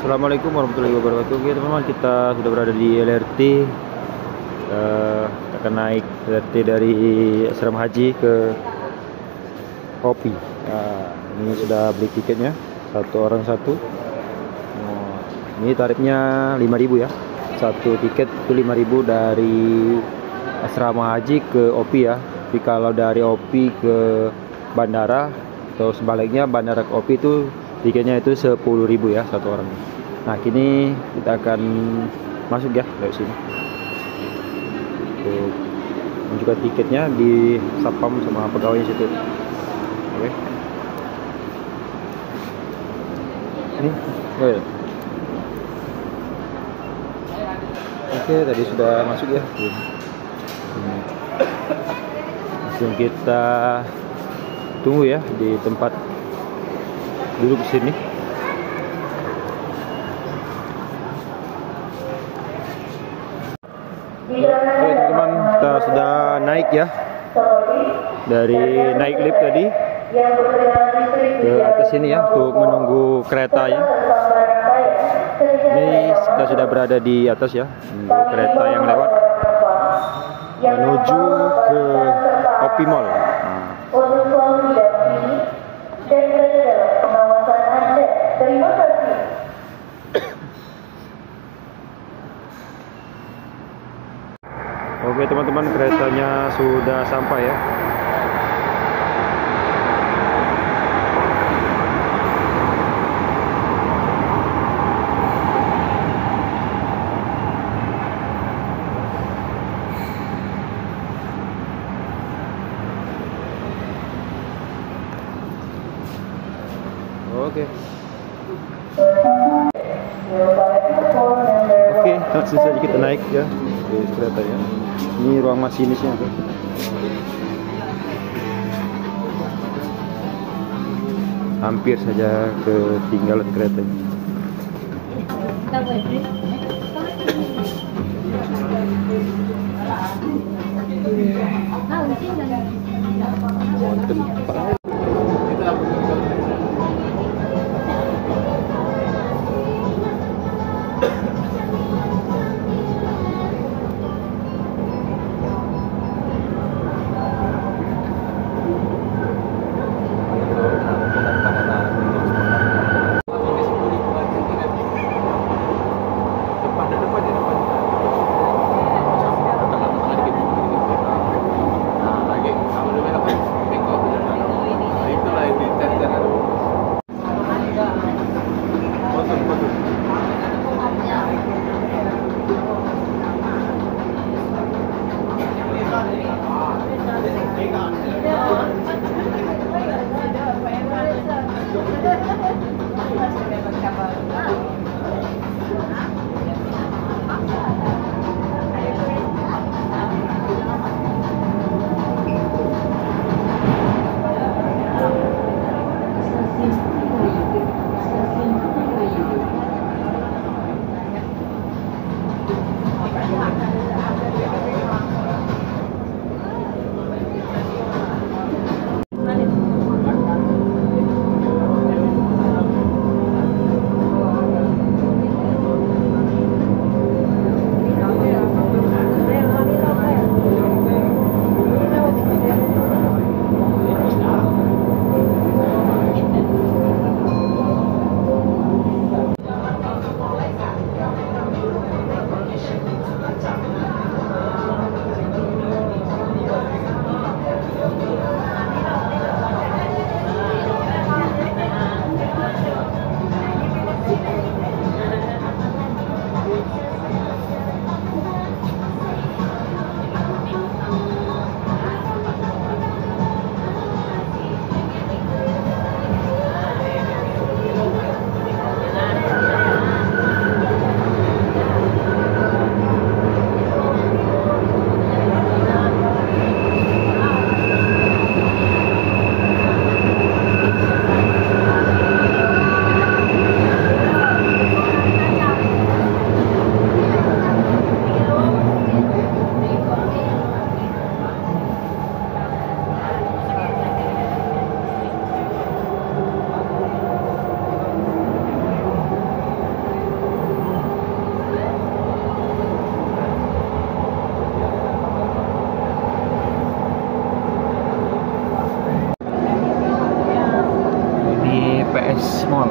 Assalamualaikum warahmatullahi wabarakatuh. Oke teman-teman, kita sudah berada di LRT. Kita akan naik LRT dari asrama haji ke Kopi. Ini sudah beli tiketnya, satu orang satu. Ini tarifnya 5.000 ya. Satu tiket itu 5.000 dari asrama haji ke Opi ya. Tapi kalau dari Opi ke bandara atau sebaliknya bandara ke Opi itu tiketnya itu 10.000 ya satu orang. Nah kini kita akan masuk ya dari sini untuk menunjukkan tiketnya di Satpam sama pegawai situ. Oke. Ini Oke, tadi sudah masuk ya. Langsung kita tunggu ya di tempat duduk sini. Oke teman-teman, kita sudah naik ya dari naik lift tadi ke atas sini ya untuk menunggu keretanya. Ini kita sudah berada di atas ya, menunggu kereta yang lewat menuju ke Opi Mall. Oke teman-teman, keretanya sudah sampai ya. Oke, langsung saja kita naik ya di kereta ya. Ini ruang masinisnya tuh. Hampir saja ketinggalan keretanya. Philips Mall.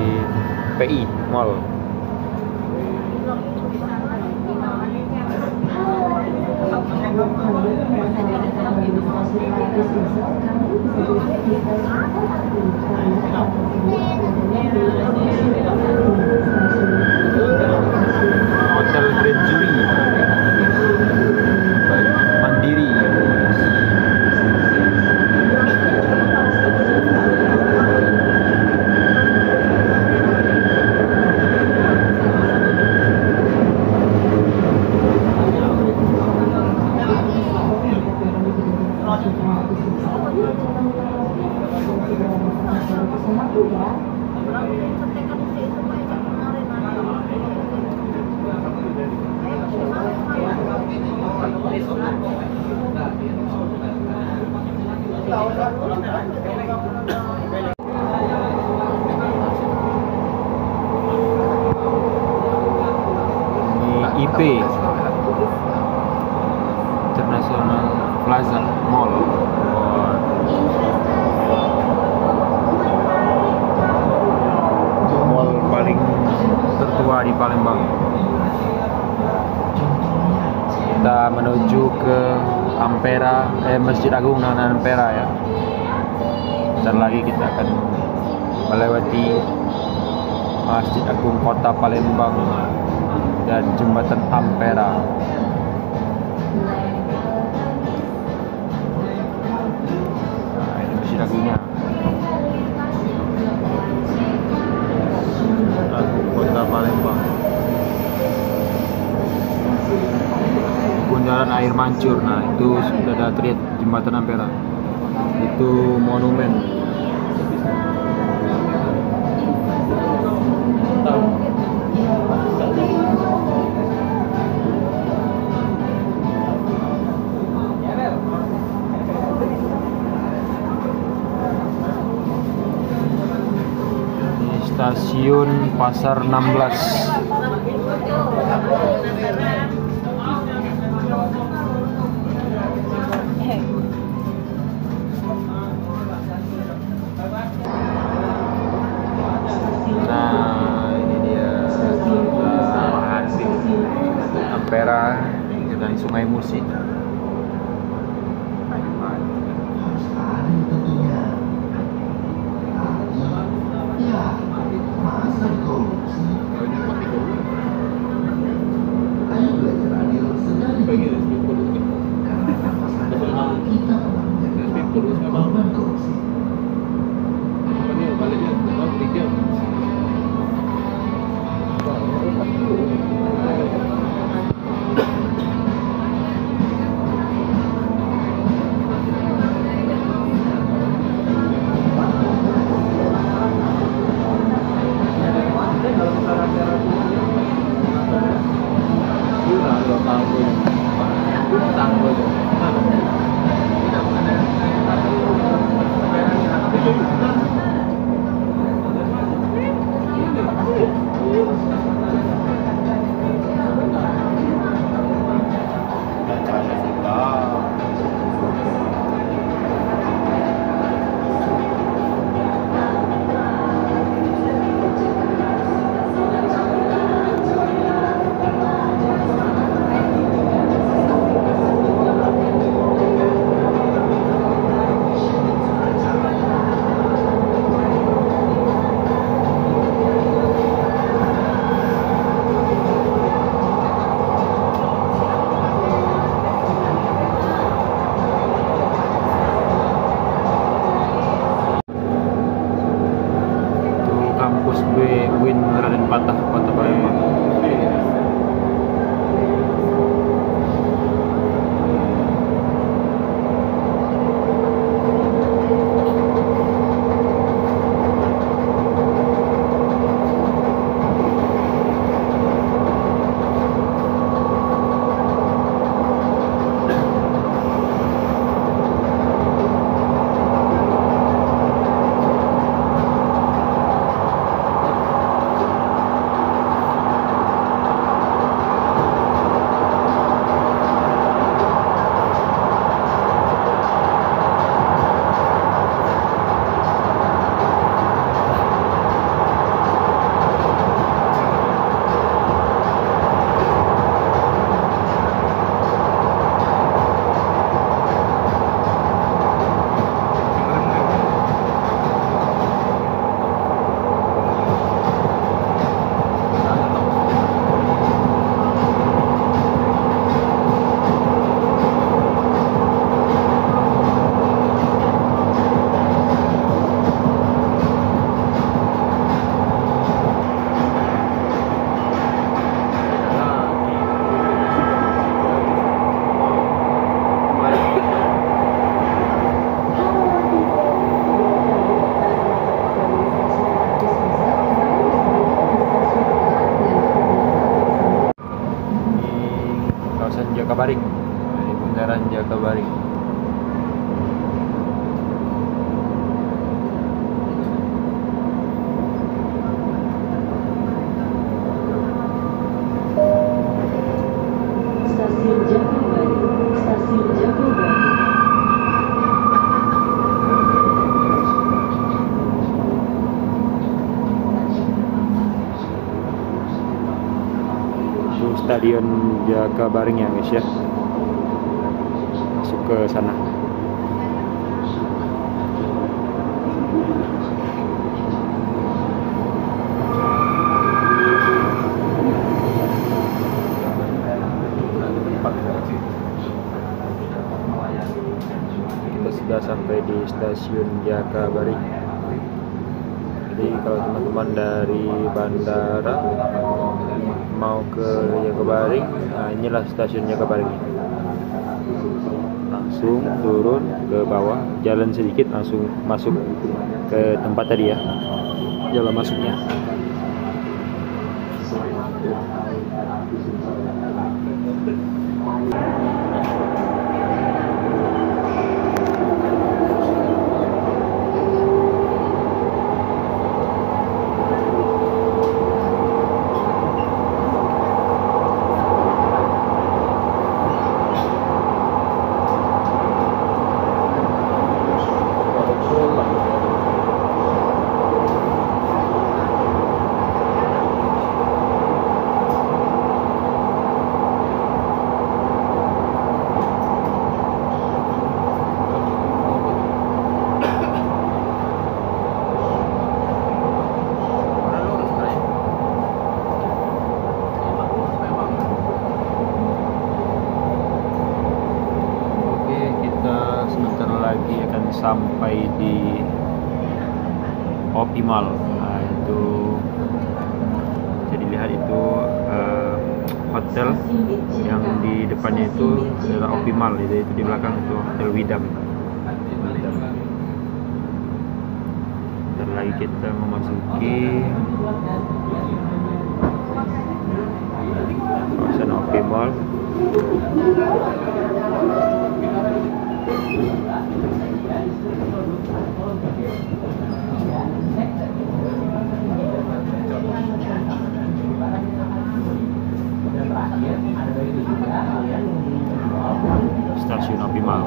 Di PI Mall. Hotel Grand Jury Mandiri. Ini IP International Plaza Mall. Mall paling tertua di Palembang. Kita menuju ke Ampera, Masjid Agung dan Ampera ya. Bentar lagi kita akan melewati Masjid Agung Kota Palembang dan Jembatan Ampera. Nah, ini Masjid Agungnya. Agung Kota Palembang. Bundaran Air Mancur. Nah, itu sudah ada terlihat Jembatan Ampera. Itu monumen. Ini stasiun Pasar 16. Nah, ini dia Ampera dari Sungai Musi. Bundaran Jakabaring. Stasiun Jakabaring, Stasiun Jakabaring. Itu Stadion Jakabaring ya guys ya. Masuk ke sana. Kita sudah sampai di Stasiun Jakabaring. Jadi kalau teman-teman dari bandara mau ke Jakabaring, nah inilah Stasiun Jakabaring. Langsung turun ke bawah, jalan sedikit langsung masuk ke tempat tadi ya, jalan masuknya. Lagi akan sampai di Optimal. Nah, itu jadi lihat itu hotel yang di depannya itu adalah Optimal, itu di belakang itu Hotel Widam. Bentar lagi kita memasuki kawasan Optimal. Stasiun Optimal.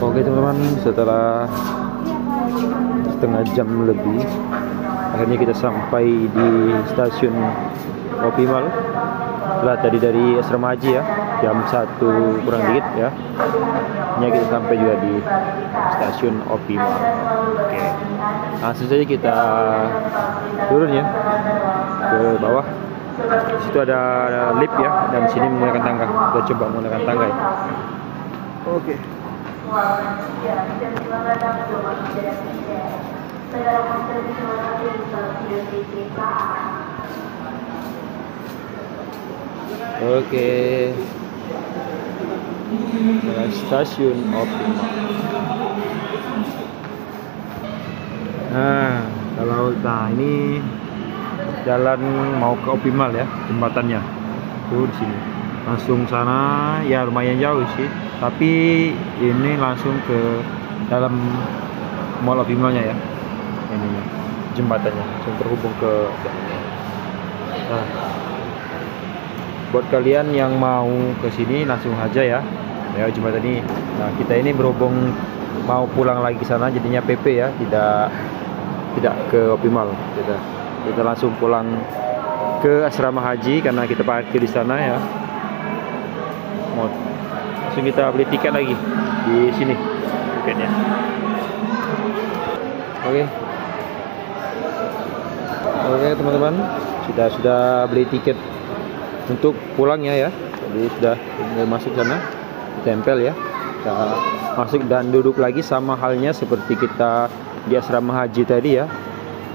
Oke teman-teman, setelah setengah jam lebih akhirnya kita sampai di Stasiun Optimal. Setelah tadi dari asrama haji ya, jam 1 kurang dikit ya, ini kita sampai juga di Stasiun Optimal. Oke, langsung saja kita turun ya ke bawah. Di situ ada lift ya, dan sini menggunakan tangga. Kita coba menggunakan tangga ya. Oke. Oke. Stasiun Optimal. Nah, ini jalan mau ke Optimal ya, jembatannya. Tuh di sini. Langsung sana ya, lumayan jauh sih, tapi ini langsung ke dalam Mall Optimalnya ya. Ini jembatannya langsung terhubung ke. Nah, buat kalian yang mau ke sini langsung aja ya, jembatan ini. Nah, kita ini berhubung mau pulang lagi ke sana, jadinya PP ya, tidak ke Optimal. Kita langsung pulang ke asrama haji karena kita parkir di sana ya. Langsung kita beli tiket lagi di sini tiketnya. Oke teman-teman, kita sudah beli tiket untuk pulangnya ya. Jadi sudah masuk sana, ditempel ya. Kita masuk dan duduk lagi, sama halnya seperti kita di asrama haji tadi ya.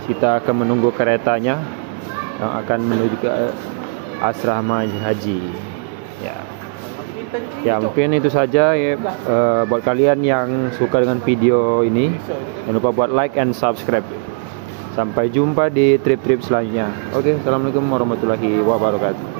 Kita akan menunggu keretanya yang akan menuju ke asrama haji ya. Ya mungkin itu saja ya, buat kalian yang suka dengan video ini, jangan lupa buat like and subscribe. Sampai jumpa di trip-trip selanjutnya. Oke, assalamualaikum warahmatullahi wabarakatuh.